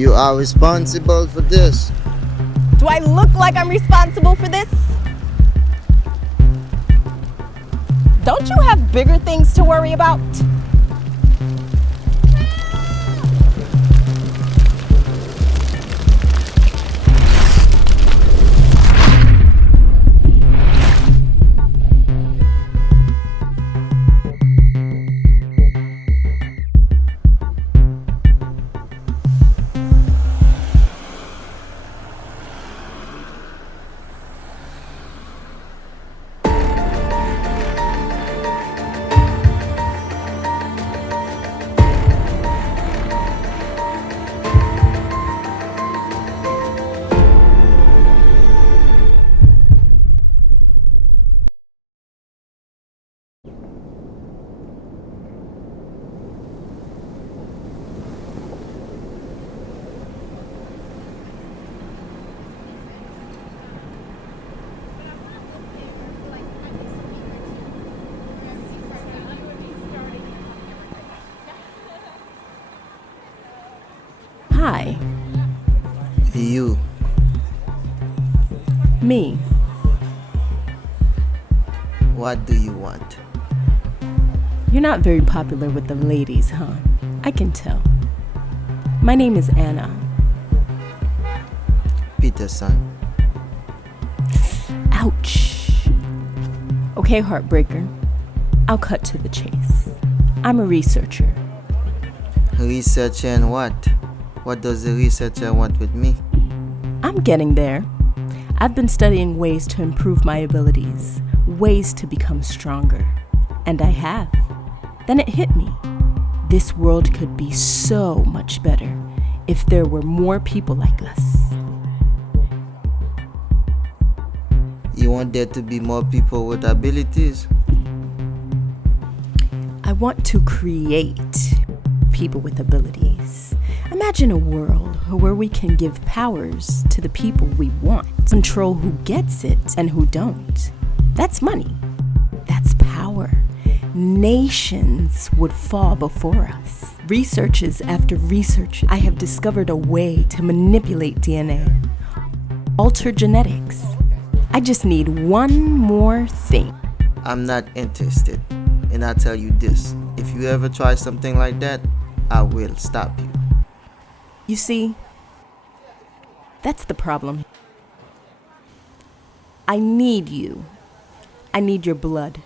You are responsible for this. Do I look like I'm responsible for this? Don't you have bigger things to worry about? Hi. You. Me. What do you want? You're not very popular with the ladies, huh? I can tell. My name is Anna. Peterson. Ouch. Okay, heartbreaker. I'll cut to the chase. I'm a researcher. Researching what? What does the researcher want with me? I'm getting there. I've been studying ways to improve my abilities, ways to become stronger. And I have. Then it hit me. This world could be so much better if there were more people like us. You want there to be more people with abilities? I want to create people with abilities. Imagine a world where we can give powers to the people we want, control who gets it and who don't. That's money. That's power. Nations would fall before us. Researches after research, I have discovered a way to manipulate DNA, alter genetics. I just need one more thing. I'm not interested. And I tell you this, if you ever try something like that, I will stop you. You see, that's the problem. I need you. I need your blood.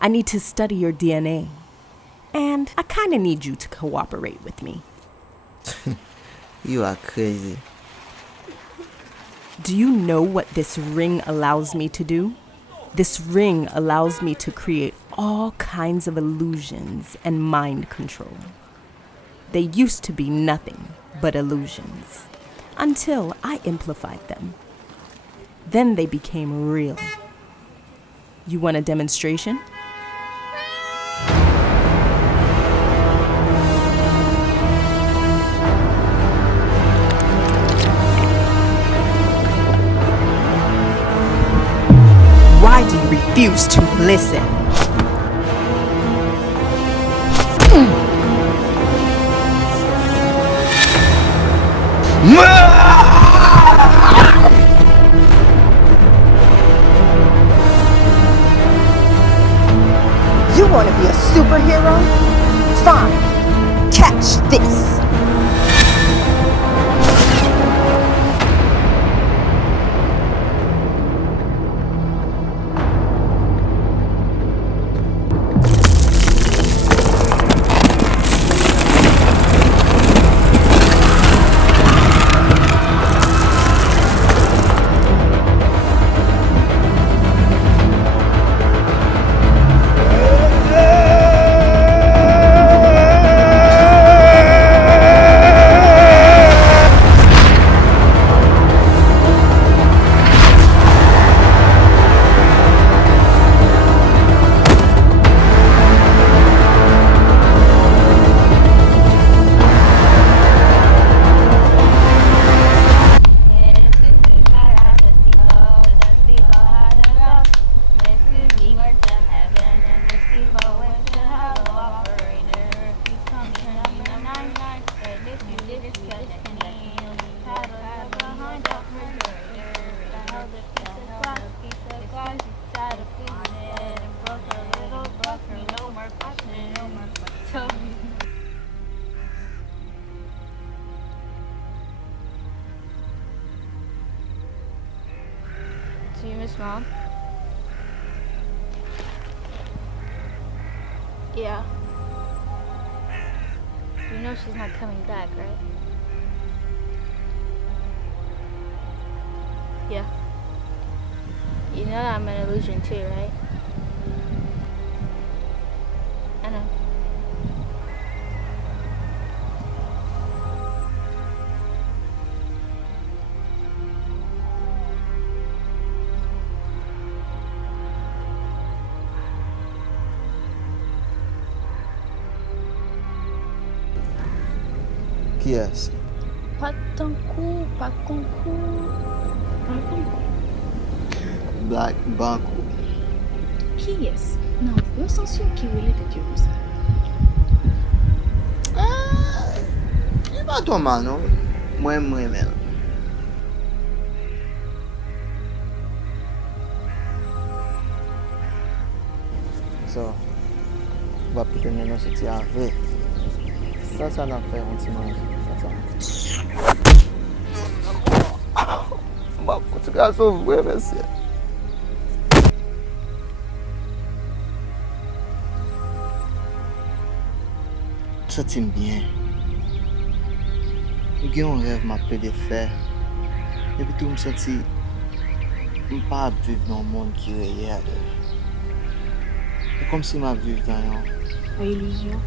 I need to study your DNA. And I kind of need you to cooperate with me. You are crazy. Do you know what this ring allows me to do? This ring allows me to create all kinds of illusions and mind control. They used to be nothing but illusions until I amplified them. Then they became real. You want a demonstration? Why do you refuse to listen? You want to be a superhero? Fine. Catch this. Mom? Yeah. You know she's not coming back, right? Yeah. You know that I'm an illusion too, right? I know. Qui est-ce? Bankou. Black Bankou. Qui est-ce? Non, yo san sûr qui related to you. Il pas ton man, non? Moi, même. So, va plutôt nous sortir avec. Ça n'a fait un petit moment. Ma puta garçon, vrai, merci. Ça t'aime bien. J'ai un rêve m'a de faire. Et puis tout me sentir pas vivre dans un monde qui est réel. C'est comme si m'a vivre dans Une illusion.